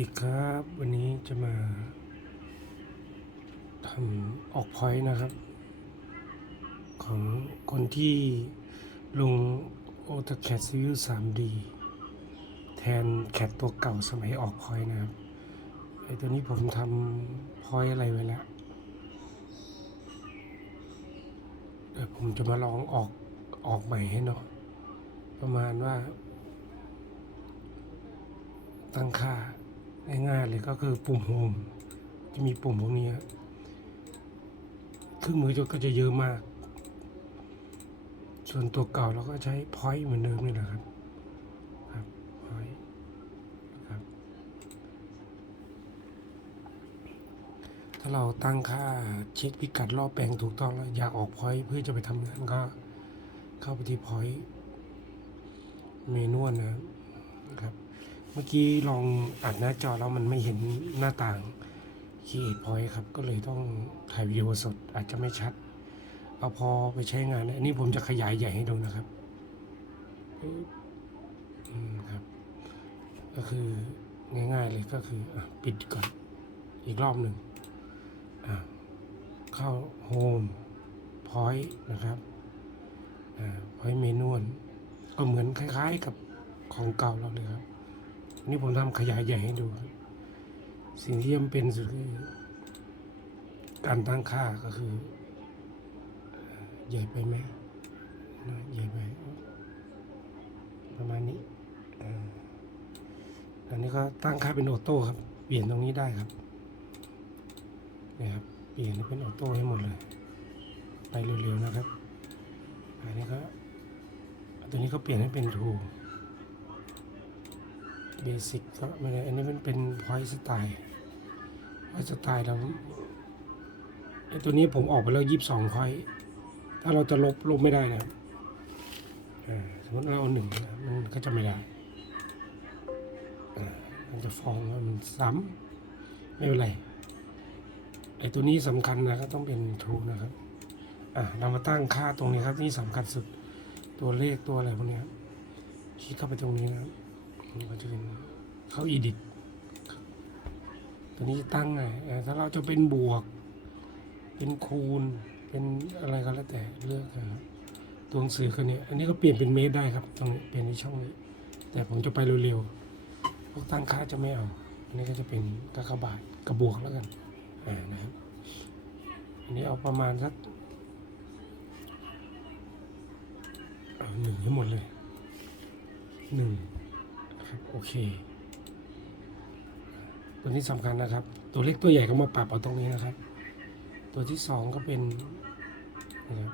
ดีครับวันนี้จะมาทำออกพอยต์นะครับ ของคนที่ลงโอตแคดซีวิว 3D แทนแคดตัวเก่าสมัยออกพอยต์นะครับไอตัวนี้ผมทำพอยต์อะไรไว้แล้วเดี๋ยวผมจะมาลองออกออกใหม่ให้หน่อยประมาณว่าตั้งค่า ง่ายๆเลยก็คือปุ่มโฮมจะมีปุ่มพวกนี้ครับเครื่องมือจะก็จะเยอะมาก ส่วนตัวเก่าเราก็ใช้พอยต์เหมือนเดิมนี่แหละครับครับพอยต์ครับ ถ้าเราตั้งค่าเช็คพิกัดรอบแปลงถูกต้องแล้วอยากออกพอยต์เพื่อจะไปทำงานก็เข้าไปที่พอยต์เมนูนะครับ เมื่อกี้ลองอัดหน้าจอแล้วมันไม่เห็นหน้าต่าง Create Point ครับ ก็เลยต้องถ่ายวิดีโอสดอาจจะไม่ชัด เอาพอไปใช้งานเนี่ยอันนี้ผมจะขยายใหญ่ให้ดูนะครับอืมครับ ก็คือง่ายๆเลยก็คืออปิดก่อนอีกรอบหนึ่งเข้า Home Point นะครับอ่า Point เมนูก็เหมือนคล้าย ๆกับของเก่าเราเลยครับ นนี้ผมทำขยายใหญ่ให้ดู สิ่งที่จำเป็นสุดคือการตั้งค่าก็คือ ใหญ่ไปไหมใหญ่ไปประมาณนี้อันนี้ก็ตั้งค่าเป็นออโต้ครับ เปลี่ยนตรงนี้ได้ครับนี่ครับ เปลี่ยนเป็นออโต้ให้หมดเลย ไปเร็วๆนะครับ อันนี้ก็ ตัวนี้ก็เปลี่ยนให้เป็นทู เบสิกก็ไม่ได้อันนี้มันเป็นพอยสไตล์พอยสไตล์เราไอตัวนี้ผมออกไปแล้วยี่สิบสองพอยถ้าเราจะลบลบไม่ได้นะสมมติเราเอาหนึ่งมันก็จะไม่ได้อ่ามันจะฟองมันซ้ำไม่เป็นไรไอตัวนี้สำคัญนะครับต้องเป็นทูนะครับอะเรามาตั้งค่าตรงนี้ครับนี่สำคัญสุดตัวเลขตัวอะไรพวกนี้คลิกเข้าไปตรงนี้นะครับ นก็จะเป็นเข้า edit ตัวนี้จะตั้งไงถ้าเราจะเป็นบวก เป็นคูณ เป็นอะไรก็แล้วแต่เลือกนะครับตัวหนังสือคนนี้อันนี้ก็เปลี่ยนเป็นเมตรได้ครับตรงนี้เปลี่ยนในช่องนี้ แต่ผมจะไปเร็วๆพวกตั้งค่าจะไม่เอา อันนี้ก็จะเป็นกากบาทกระบวกแล้วกันอ่านะครับอันนี้เอาประมาณสักเอาหนึ่งให้หมดเลยหนึ่ง โอเค ตัวนี้สำคัญนะครับ ตัวเล็กตัวใหญ่ก็มาปรับเอาตรงนี้นะครับ ตัวที่สองก็เป็นนะครับ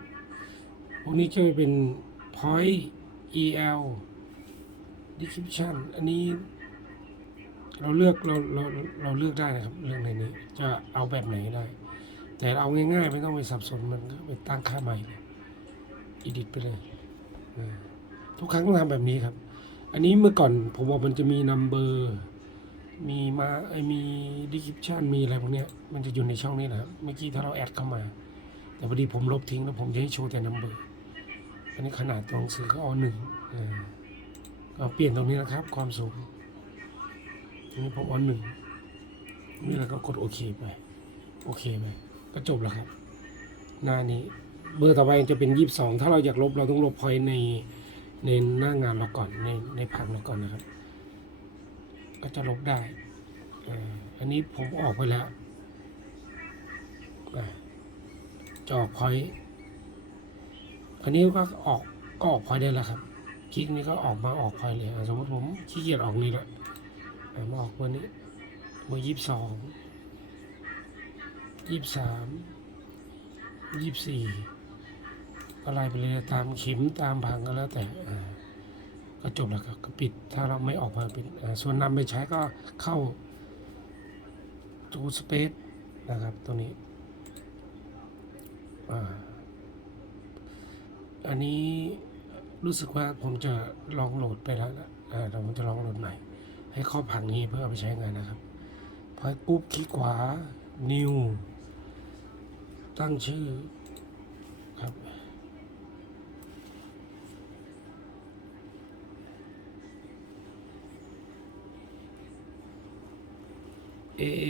พวกนี้ก็จะเป็น point el description อันนี้เราเลือกเราเราเราเลือกได้นะครับ เรื่องในนี้จะเอาแบบไหนได้ แต่เอาง่ายๆ ไม่ต้องไปสับสนมันก็ไปตั้งค่าใหม่เลย edit ไปเลย ทุกครั้งต้องทำแบบนี้ครับ อันนี้เมื่อก่อนผมบอกมันจะมี number มีมาไอมี description มีอะไรพวกเนี้ยมันจะอยู่ในช่องนี้แหละครับเมื่อกี้ถ้าเราแอดเข้ามา แต่พอดีผมลบทิ้งแล้วผมจะให้โชว์แต่ number อันนี้ขนาดตัวหนังสือก็เอาหนึ่งเอาเปลี่ยนตรงนี้นะครับ ความสูงอันนี้ผมเอาหนึ่งนี่แล้วก็กดโอเคไปโอเคไปก็จบแล้วครับ หน้านี้เบอร์ต่อไปจะเป็นยี่สิบสองถ้าเราอยากลบเราต้องลบพอยใน ในหน้างานเราก่อนในในผังเราก่อนนะครับ ก็จะลบได้อ่าอันนี้ผมออกไปแล้วอ่าจะออกพอยต์อันนี้ก็ออกก็ออกพอยต์ได้แล้วครับ คลิกนี้ก็ออกมาออกพอยต์เลยสมมติผมขี้เกียจออกนี่แหละอะมาออกเบอร์นี้เบอร์ยี่สิบสองยี่สิบสามยี่สิบสี่ ก็ไล่ไปเลยตามเข็มตามพังก็แล้วแต่ก็จบแล้วครับก็ปิดถ้าเราไม่ออกมาปิดส่วนนำไปใช้ก็เข้า to space นะครับตัวนี้ออันนี้รู้สึกว่าผมจะลองโหลดไปแล้วนะเดี๋ยวผมจะลองโหลดใหม่ ให้ครอบผังนี้เพื่อเอาไปใช้งานนะครับพอปุ๊บคลิกขวา new ตั้งชื่อ A A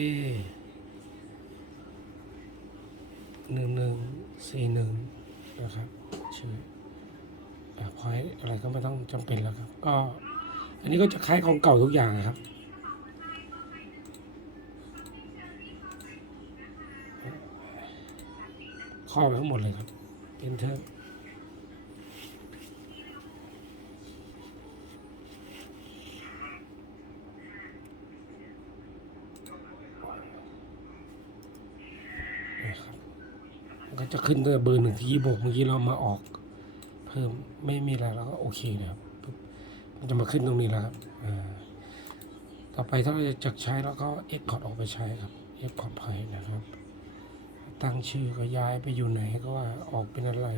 หนึ่งหนึ่งสี่หนึ่งนะครับชื่อพอยอะไรก็ไม่ต้องจำเป็นแล้วครับ ก็ อันนี้ก็จะคล้ายของเก่าทุกอย่างนะครับข้อไปทั้งหมดเลยครับเป็นเทอร์นะครับมัน ก็จะขึ้นตั้งแต่เบอร์หนึ่งที่ยี่บกเมื่อกี้เรามาออก เพิ่มไม่มีอะไรแล้วก็โอเคนะครับปุ๊บมันจะมาขึ้นตรงนี้แล้วครับต่อไปถ้าเราจะจักใช้แล้วก็เอ็กคอร์ดออกไปใช้ครับเอ็กคอร์ดไพนะครับ ตั้งชื่อก็ย้ายไปอยู่ไหนก็ว่าออกเป็นอะไร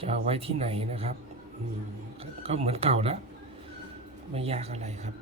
จะเอาไว้ที่ไหนนะครับก็ก็เหมือนเก่าแล้วไม่ยากอะไรครับ